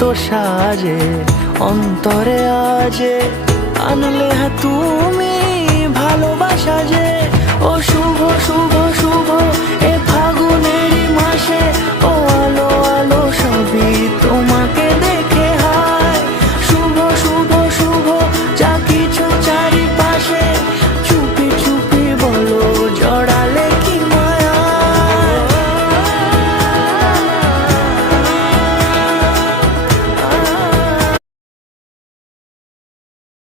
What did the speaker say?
এত সাজে অন্তরে আজে আনলে হ্যাঁ তুমি ভালোবাসা যে। ও শুভ শুভ শুভ এ ফাগুনেরই মাসে, ও আলো আলো